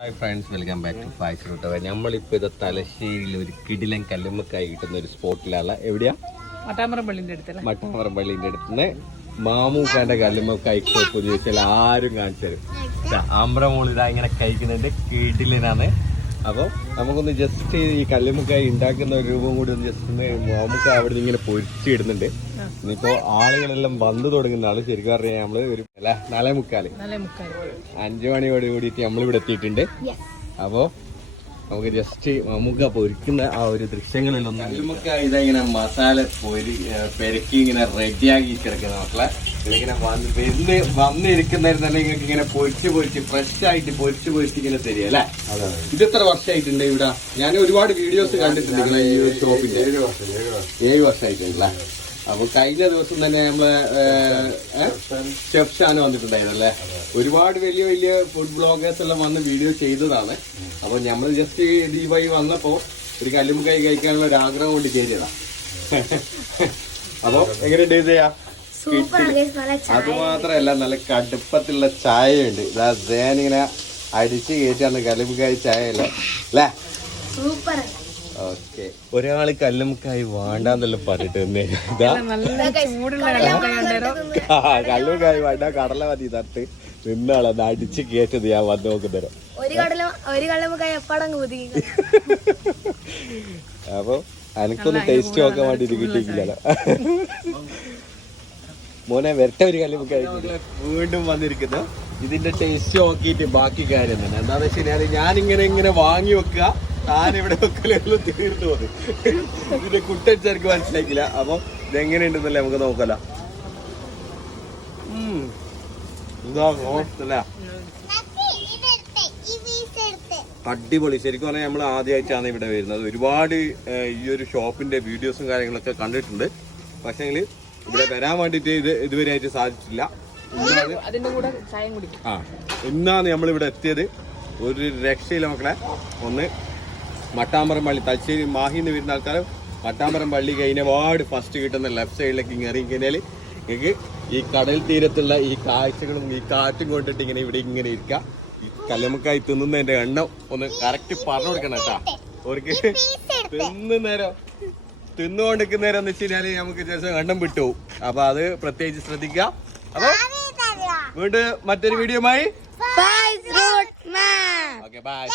Hi friends, welcome back to Faiz route. നമ്മളിപ്പോൾ ഇത് തലശ്ശേരിയിൽ ഒരു കിടിലൻ കല്ലുമ്മക്കായി കിട്ടുന്ന ഒരു സ്പോട്ടിലാണ്. എവിടെയാ? മട്ടാമറം പള്ളിന്റെ അടുത്ത് മാമൂക്കാന്റെ കല്ലുമ്മക്കായി ഷോപ്പ് ചോദിച്ചാൽ ആരും കാണിച്ചു തരും. ആമ്പ്രമോൾ ഇതാ ഇങ്ങനെ കഴിക്കുന്നുണ്ട്, കിടിലനാണ്. അപ്പോൾ നമുക്കൊന്ന് ജസ്റ്റ് ഈ കല്ലുമ്മക്കായി ഉണ്ടാക്കുന്ന ഒരു രൂപം കൂടി ഒന്ന് ജസ്റ്റ് മാമുക്ക അവിടെ നിന്ന് ഇങ്ങനെ പൊരിച്ചിടുന്നുണ്ട്. ഇനിയിപ്പോ ആളുകളെല്ലാം വന്നു തുടങ്ങുന്ന ആള് ശരിക്കും പറഞ്ഞാൽ നമ്മള് ഒരു 4:45 5 മണിയോട് കൂടിയിട്ട് നമ്മളിവിടെ എത്തിയിട്ടുണ്ട്. അപ്പോ നമുക്ക് ജസ്റ്റ് മമ്മൂക്ക പൊരിക്കുന്ന ആ ഒരു ദൃശ്യങ്ങളെല്ലാം കല്ലുമ്മക്ക ഇങ്ങനെ മസാല പെരക്കി ഇങ്ങനെ റെഡിയാക്കി കിടക്കുന്ന മക്കളെ ഇതിങ്ങനെ വന്നിരിക്കുന്നതിന് തന്നെ നിങ്ങൾക്ക് ഇങ്ങനെ പൊരിച്ച് ഫ്രഷ് ആയിട്ട് പൊരിച്ച് ഇങ്ങനെ തരിക അല്ലേ? ഇത് എത്ര വർഷമായിട്ടുണ്ട് ഇവിടെ? ഞാൻ ഒരുപാട് വീഡിയോസ് കണ്ടിട്ടുണ്ട് നിങ്ങളെ ഈ ഒരു ഷോപ്പിന്റെ. 7 വർഷമായിട്ടുണ്ടല്ലേ? അപ്പൊ കഴിഞ്ഞ ദിവസം തന്നെ നമ്മളെ ഷെഫ് ഷാന് വന്നിട്ടുണ്ടായിരുന്നല്ലേ? ഒരുപാട് വലിയ വലിയ ഫുഡ് ബ്ലോഗേഴ്സ് എല്ലാം വന്ന് വീഡിയോ ചെയ്തതാണ്. അപ്പൊ നമ്മൾ ജസ്റ്റ് ഈ വഴി വന്നപ്പോ ഒരു കല്ലുമ്മക്കായി കഴിക്കാനുള്ള ഒരു ആഗ്രഹം കൊണ്ട് ചെയ്തതാ. അപ്പൊ എങ്ങനെയുണ്ട് ചെയ്യാ? അത് മാത്രല്ല, നല്ല കടുപ്പത്തിലുള്ള ചായ ഉണ്ട്. ഇതാ ഇങ്ങനെ അടിച്ച് കയറ്റാണ് കല്ലുമ്മക്കായി ചായ അല്ലേ? ഓക്കെ, ഒരാള് കല്ലുമ്മക്കായി വേണ്ടെന്നെല്ലാം പറഞ്ഞിട്ട് കല്ലുമ്മക്കായി വേണ്ട, കടല മതി തട്ട് നിന്നാളത് അടിച്ച് കയറ്റത് ഞാൻ വന്ന് നോക്കുന്നേരം. അപ്പൊ എനിക്കൊന്ന് ടേസ്റ്റ് നോക്കാൻ വേണ്ടി ഇത് കിട്ടിയില്ലല്ലോ. മോനെ വരട്ടെ ഒരു കല്ലുമ്മക്കായി വീണ്ടും വന്നിരിക്കുന്നു. ഇതിന്റെ ടേസ്റ്റ് നോക്കിയിട്ട് ബാക്കി കാര്യം തന്നെ എന്താന്ന് വെച്ച് കഴിഞ്ഞാല് ഞാനിങ്ങനെ വാങ്ങി വെക്കുക, താനിവിടെ വെക്കലെല്ലാം തീർന്നു പോകും. ഇതിന്റെ കുട്ടടിച്ചെനിക്ക് മനസ്സിലാക്കില്ല. അപ്പൊ ഇതെങ്ങനെയുണ്ടെന്നല്ലേ നമുക്ക് നോക്കല. അടിപൊളി. ശരിക്കും പറഞ്ഞാൽ നമ്മൾ ആദ്യമായിട്ടാണ് ഇവിടെ വരുന്നത്. ഒരുപാട് ഈ ഒരു ഷോപ്പിന്റെ വീഡിയോസും കാര്യങ്ങളൊക്കെ കണ്ടിട്ടുണ്ട്. പക്ഷേങ്കിൽ ഇവിടെ വരാൻ വേണ്ടിട്ട് ഇതുവരെ ആയിട്ട് സാധിച്ചില്ല. ഇന്നാണ് നമ്മളിവിടെ എത്തിയത്. ഒരു രക്ഷയില്ല മക്കളെ. ഒന്ന് മട്ടാമ്പറം പള്ളി, തലശ്ശേരി മാഹിന്ന് വരുന്ന ആൾക്കാർ മട്ടാമ്പറം പള്ളി കഴിഞ്ഞ വാർഡ് ഫസ്റ്റ് കിട്ടുന്ന ലെഫ്റ്റ് സൈഡിലേക്ക് ഇറങ്ങി കഴിഞ്ഞാൽ നിങ്ങൾക്ക് ഈ കടൽ തീരത്തുള്ള ഈ കാഴ്ചകളും ഈ കാറ്റും കൊണ്ടിട്ട് ഇവിടെ ഇങ്ങനെ ഇരിക്കാം. ഈ കല്ലുമ്മക്കായി തിന്നുന്നതിന്റെ എണ്ണം ഒന്ന് കറക്റ്റ് പറഞ്ഞു കൊടുക്കണം കേട്ടാ. അവർക്ക് തിന്നുകൊണ്ടിരിക്കുന്നേരം എന്ന് വെച്ച് കഴിഞ്ഞാല് നമുക്ക് ചില എണ്ണം വിട്ടുപോകും. അപ്പൊ അത് പ്രത്യേകിച്ച് ശ്രദ്ധിക്കുക. അപ്പൊ വീണ്ടും മറ്റൊരു വീഡിയോയുമായി ഓക്കെ ബൈ.